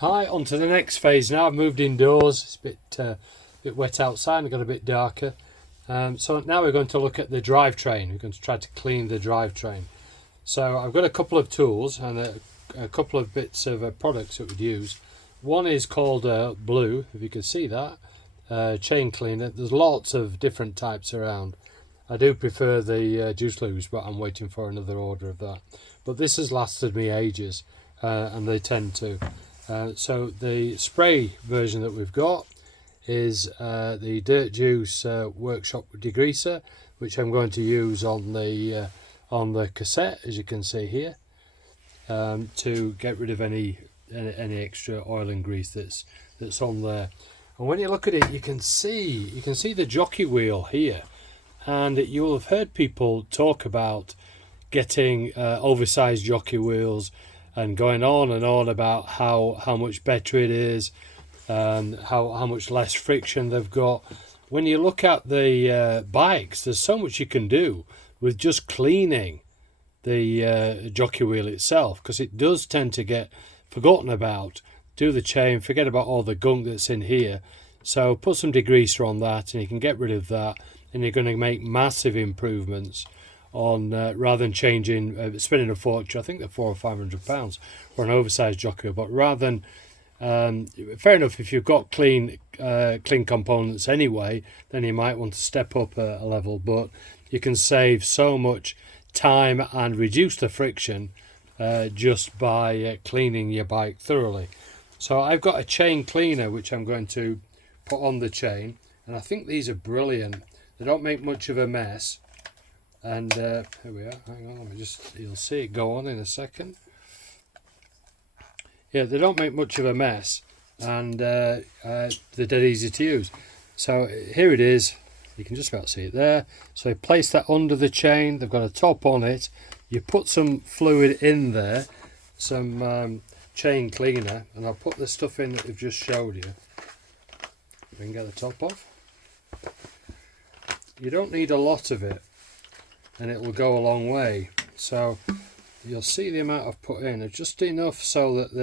Hi, on to the next phase now. I've moved indoors. It's a bit wet outside. It got a bit darker. So now we're going to look at the drivetrain. We're going to try to clean the drivetrain. So I've got a couple of tools and a couple of bits of products that we'd use. One is called Blue, if you can see that, chain cleaner. There's lots of different types around. I do prefer the Juice Lubes, but I'm waiting for another order of that. But this has lasted me ages, and they tend to. So the spray version that we've got is the Dirt Juice Workshop Degreaser, which I'm going to use on the cassette, as you can see here, to get rid of any extra oil and grease that's on there. And when you look at it, you can see the jockey wheel here, and you'll have heard people talk about getting oversized jockey wheels and going on and on about how much better it is and how much less friction they've got. When you look at the bikes, there's so much you can do with just cleaning the jockey wheel itself, because it does tend to get forgotten about. Do the chain, forget about all the gunk that's in here. So put some degreaser on that and you can get rid of that, and you're going to make massive improvements on rather than changing, spending a fortune. I think they're £400 or £500 for an oversized jockey wheel. But rather than, fair enough, if you've got clean components anyway, then you might want to step up a level. But you can save so much time and reduce the friction just by cleaning your bike thoroughly. So I've got a chain cleaner which I'm going to put on the chain, and I think these are brilliant. They don't make much of a mess. And here we are. Hang on, let me you'll see it go on in a second. Yeah, they don't make much of a mess, and they're dead easy to use. So here it is. You can just about see it there. So you place that under the chain. They've got a top on it. You put some fluid in there, some chain cleaner, and I'll put the stuff in that we've just showed you. We can get the top off. You don't need a lot of it, and it will go a long way. So you'll see the amount I've put in. It's just enough so that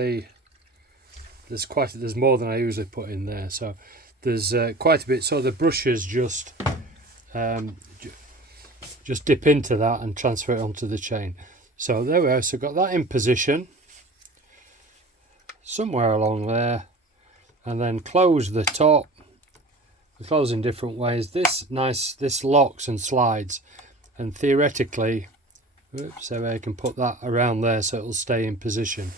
there's more than I usually put in there. So there's quite a bit. So the brushes just dip into that and transfer it onto the chain. So there we are. So got that in position somewhere along there, and then close the top. We close in different ways. This locks and slides. And theoretically, so I can put that around there so it'll stay in position.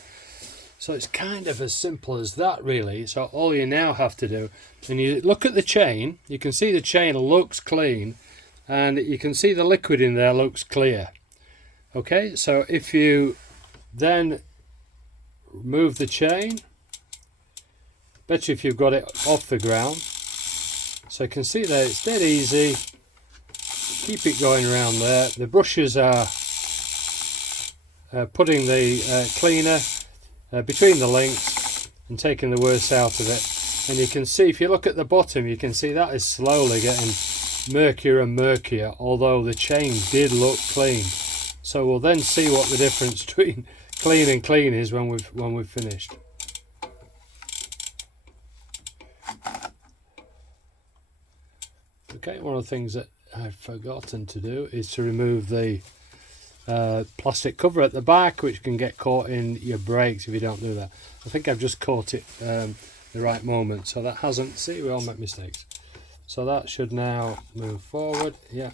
So it's kind of as simple as that, really. So all you now have to do, when you look at the chain, you can see the chain looks clean, and you can see the liquid in there looks clear. Okay, so if you then remove the chain, better if you've got it off the ground. So you can see there, it's dead easy. Keep it going around there. The brushes are putting the cleaner between the links and taking the worst out of it. And you can see, if you look at the bottom, you can see that is slowly getting murkier and murkier, although the chain did look clean. So we'll then see what the difference between clean and clean is when we've finished. Okay, one of the things that I've forgotten to do is to remove the plastic cover at the back, which can get caught in your brakes if you don't do that. I think I've just caught it the right moment, so that hasn't. See, we all make mistakes. So that should now move forward. Yeah.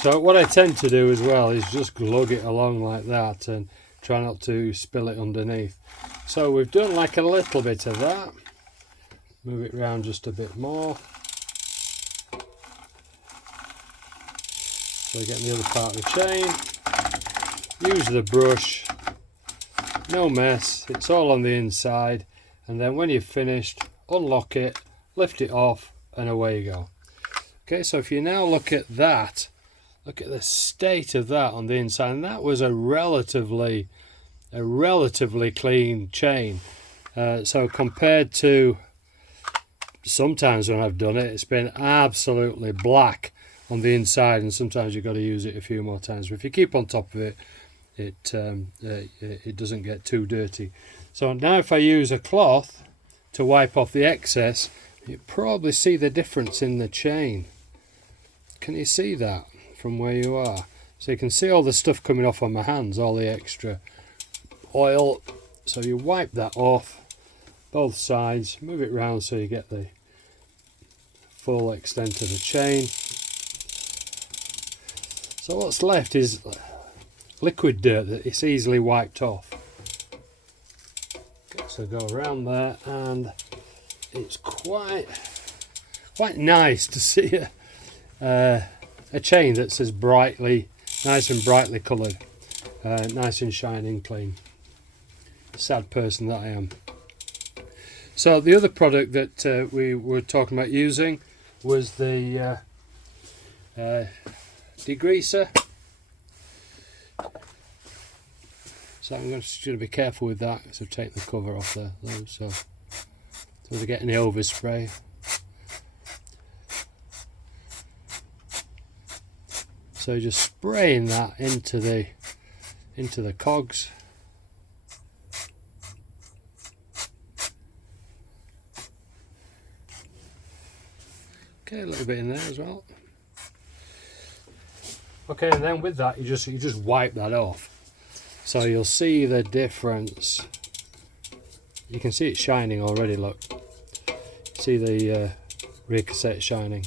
So what I tend to do as well is just glug it along like that and try not to spill it underneath. So we've done like a little bit of that. Move it around just a bit more. So getting the other part of the chain. Use the brush. No mess. It's all on the inside. And then when you've finished, unlock it, lift it off, and away you go. Okay, so if you now look at that, look at the state of that on the inside. And that was a relatively clean chain. So compared to sometimes when I've done it, it's been absolutely black on the inside, and sometimes you've got to use it a few more times. But if you keep on top of it, it doesn't get too dirty. So now if I use a cloth to wipe off the excess, you probably see the difference in the chain. Can you see that from where you are? So you can see all the stuff coming off on my hands, all the extra oil. So you wipe that off both sides, move it round so you get the full extent of the chain. So what's left is liquid dirt that it's easily wiped off. So go around there, and it's quite nice to see a chain that's as nice and brightly coloured, nice and shining clean. Sad person that I am. So the other product that we were talking about using was the degreaser. So I'm just going to be careful with that, because I've taken the cover off there, so to get any overspray. So just spraying that into the cogs. Okay, a little bit in there as well. Okay, and then with that you just wipe that off. So you'll see the difference. You can see it shining already, look. See the rear cassette shining.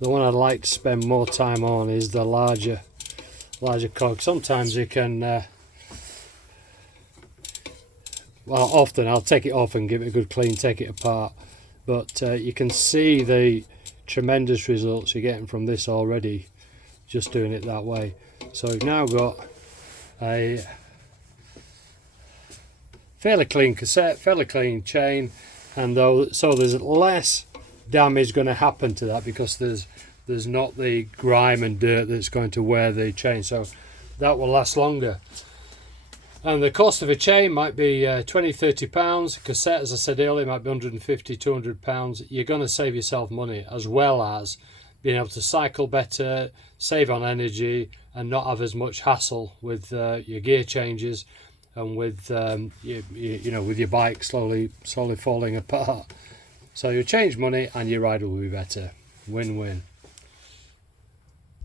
The one I'd like to spend more time on is the larger cog. Sometimes you can, well, often I'll take it off and give it a good clean, take it apart. But you can see the tremendous results you're getting from this already, just doing it that way. So we've now got a fairly clean cassette, fairly clean chain, and so there's less damage going to happen to that, because there's not the grime and dirt that's going to wear the chain, so that will last longer. And the cost of a chain might be £20–30. A cassette, as I said earlier, might be £150–200. You're going to save yourself money, as well as being able to cycle better, save on energy, and not have as much hassle with your gear changes, and with you know, with your bike slowly falling apart. So you change money and your ride will be better. Win-win.